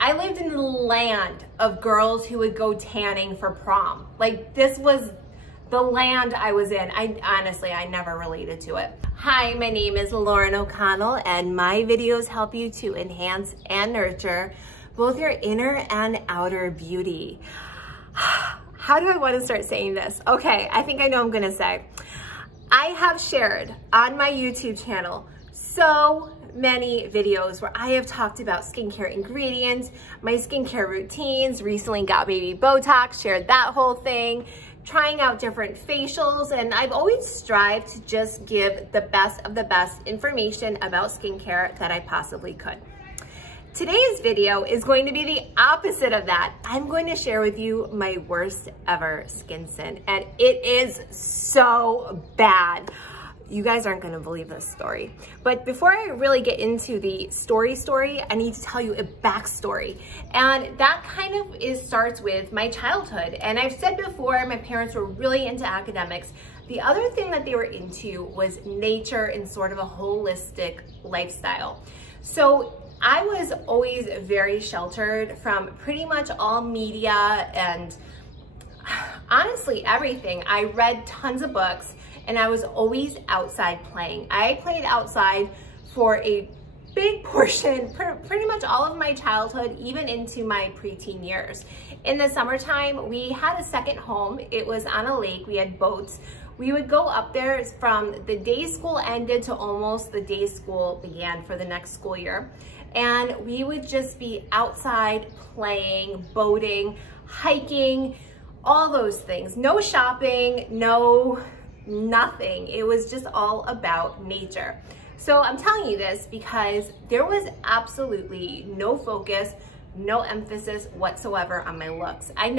I lived in the land of girls who would go tanning for prom. Like, this was the land I was in. I never related to it. Hi, my name is Lauren O'Connell, and my videos help you to enhance and nurture both your inner and outer beauty. How do I want to start saying this? Okay, I think I know what I'm gonna say. I have shared on my YouTube channel so many videos where I have talked about skincare ingredients, my skincare routines, recently got baby Botox, shared that whole thing, trying out different facials, and I've always strived to just give the best of the best information about skincare that I possibly could. Today's video is going to be the opposite of that. I'm going to share with you my worst ever skin sin, and it is so bad. You guys aren't gonna believe this story. But before I really get into the story, I need to tell you a backstory. And that kind of starts with my childhood. And I've said before, my parents were really into academics. The other thing that they were into was nature and sort of a holistic lifestyle. So I was always very sheltered from pretty much all media and honestly everything. I read tons of books, and I was always outside playing. I played outside for a big portion, pretty much all of my childhood, even into my preteen years. In the summertime, we had a second home. It was on a lake, we had boats. We would go up there from the day school ended to almost the day school began for the next school year. And we would just be outside playing, boating, hiking, all those things. No shopping, no nothing. It was just all about nature. So I'm telling you this because there was absolutely no focus, no emphasis whatsoever on my looks. I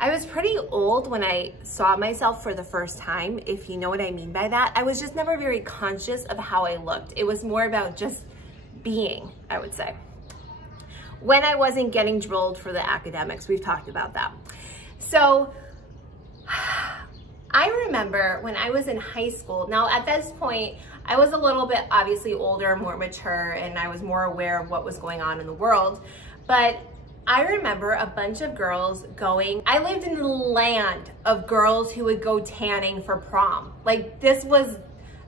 was pretty old when I saw myself for the first time, if you know what I mean by that. I was just never very conscious of how I looked. It was more about just being, I would say. When I wasn't getting drilled for the academics, we've talked about that. So I remember when I was in high school, now at this point, I was a little bit obviously older, more mature, and I was more aware of what was going on in the world. But I remember a bunch of girls I lived in the land of girls who would go tanning for prom. Like, this was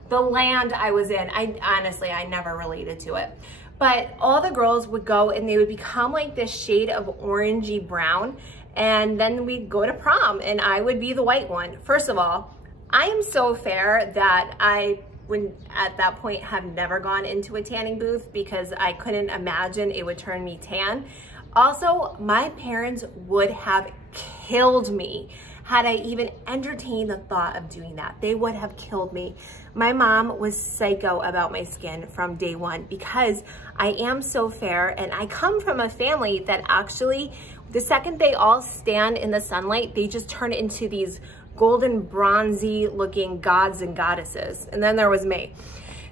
the land I was in. I never related to it. But all the girls would go and they would become like this shade of orangey brown. And then we'd go to prom and I would be the white one. First of all, I am so fair that I would at that point have never gone into a tanning booth because I couldn't imagine it would turn me tan. Also, my parents would have killed me had I even entertained the thought of doing that. They would have killed me. My mom was psycho about my skin from day one because I am so fair, and I come from a family that actually, the second they all stand in the sunlight, they just turn into these golden bronzy looking gods and goddesses. And then there was me.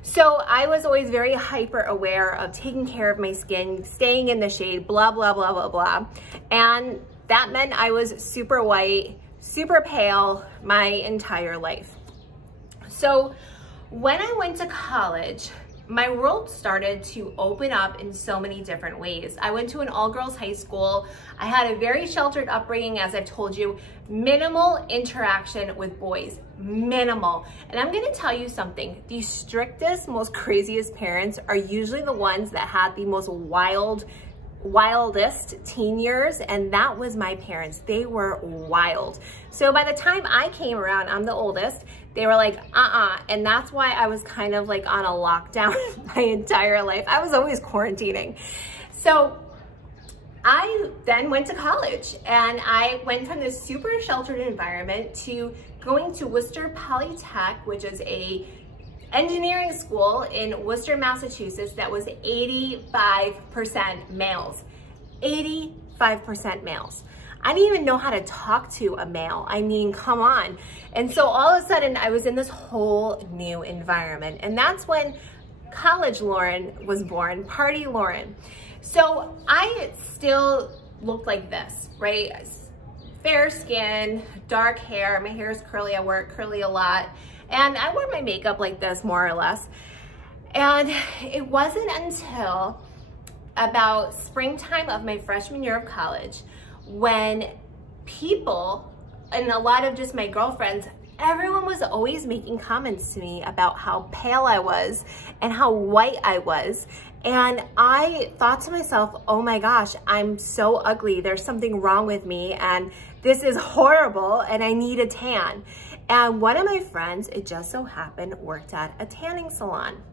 So I was always very hyper aware of taking care of my skin, staying in the shade, blah, blah, blah, blah, blah. And that meant I was super white, super pale my entire life. So when I went to college, my world started to open up in so many different ways. I went to an all-girls high school. I had a very sheltered upbringing, as I've told you, minimal interaction with boys, minimal. And I'm gonna tell you something, the strictest, most craziest parents are usually the ones that had the most wildest teen years, and that was my parents. They were wild. So by the time I came around, I'm the oldest, they were like, and that's why I was kind of like on a lockdown my entire life. I was always quarantining. So I then went to college, and I went from this super sheltered environment to going to Worcester Polytech, which is a engineering school in Worcester, Massachusetts that was 85% males. 85% males. I didn't even know how to talk to a male. I mean, come on. And so all of a sudden I was in this whole new environment, and that's when college Lauren was born, party Lauren. So I still looked like this, right? Fair skin, dark hair, my hair is curly, I wear it curly a lot. And I wore my makeup like this, more or less. And it wasn't until about springtime of my freshman year of college, when people, and a lot of just my girlfriends, everyone was always making comments to me about how pale I was and how white I was. And I thought to myself, oh my gosh, I'm so ugly. There's something wrong with me and this is horrible and I need a tan. And one of my friends, it just so happened, worked at a tanning salon.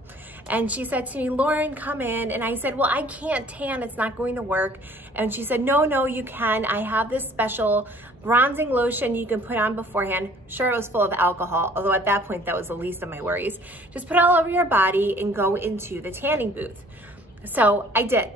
And she said to me, Lauren, come in. And I said, well, I can't tan, it's not going to work. And she said, no, you can. I have this special bronzing lotion you can put on beforehand. Sure, it was full of alcohol, although at that point that was the least of my worries. Just put it all over your body and go into the tanning booth. So I did.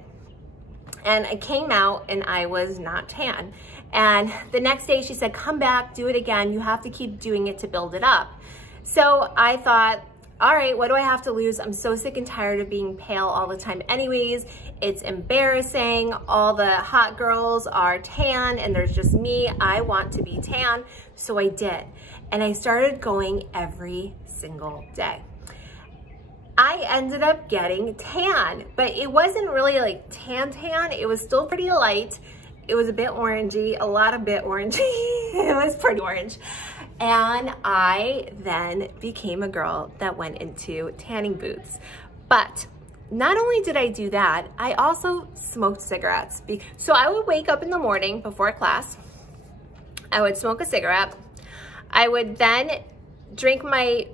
And I came out and I was not tan. And the next day she said, come back, do it again. You have to keep doing it to build it up. So I thought, all right, what do I have to lose? I'm so sick and tired of being pale all the time anyways. It's embarrassing. All the hot girls are tan and there's just me. I want to be tan. So I did. And I started going every single day. I ended up getting tan, but it wasn't really like tan. It was still pretty light. It was a bit orangey, a lot of bit orangey. It was pretty orange. And I then became a girl that went into tanning booths. But not only did I do that, I also smoked cigarettes. So I would wake up in the morning before class. I would smoke a cigarette. I would then drink my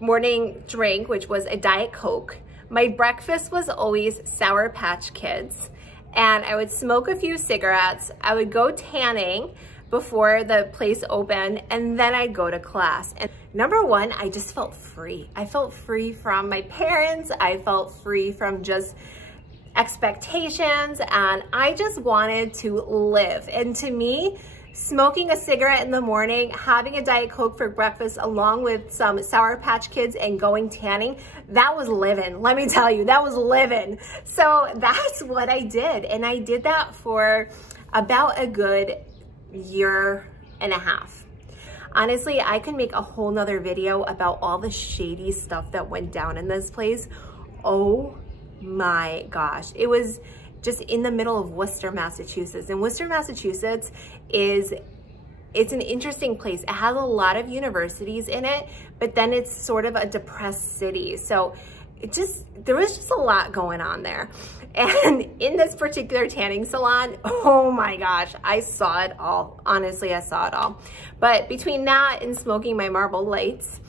morning drink, which was a Diet Coke. My breakfast was always Sour Patch Kids. And I would smoke a few cigarettes. I would go tanning before the place opened, and then I'd go to class. And number one, I just felt free. I felt free from my parents. I felt free from just expectations, and I just wanted to live. And to me, smoking a cigarette in the morning, having a Diet Coke for breakfast, along with some Sour Patch Kids and going tanning, that was living. Let me tell you, that was living. So that's what I did. And I did that for about a good year and a half. Honestly, I could make a whole nother video about all the shady stuff that went down in this place. Oh my gosh. It was just in the middle of Worcester, Massachusetts. And Worcester, Massachusetts it's an interesting place. It has a lot of universities in it, but then it's sort of a depressed city. So there was just a lot going on there. And in this particular tanning salon, oh my gosh, I saw it all. Honestly, I saw it all. But between that and smoking my Marble Lights,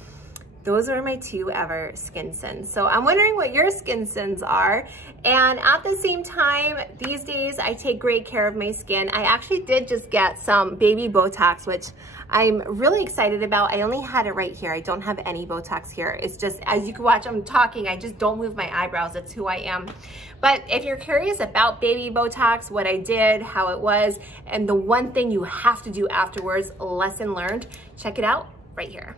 those are my two ever skin sins. So I'm wondering what your skin sins are. And at the same time, these days I take great care of my skin. I actually did just get some baby Botox, which I'm really excited about. I only had it right here. I don't have any Botox here. It's just, as you can watch, I'm talking, I just don't move my eyebrows. That's who I am. But if you're curious about baby Botox, what I did, how it was, and the one thing you have to do afterwards, lesson learned, check it out right here.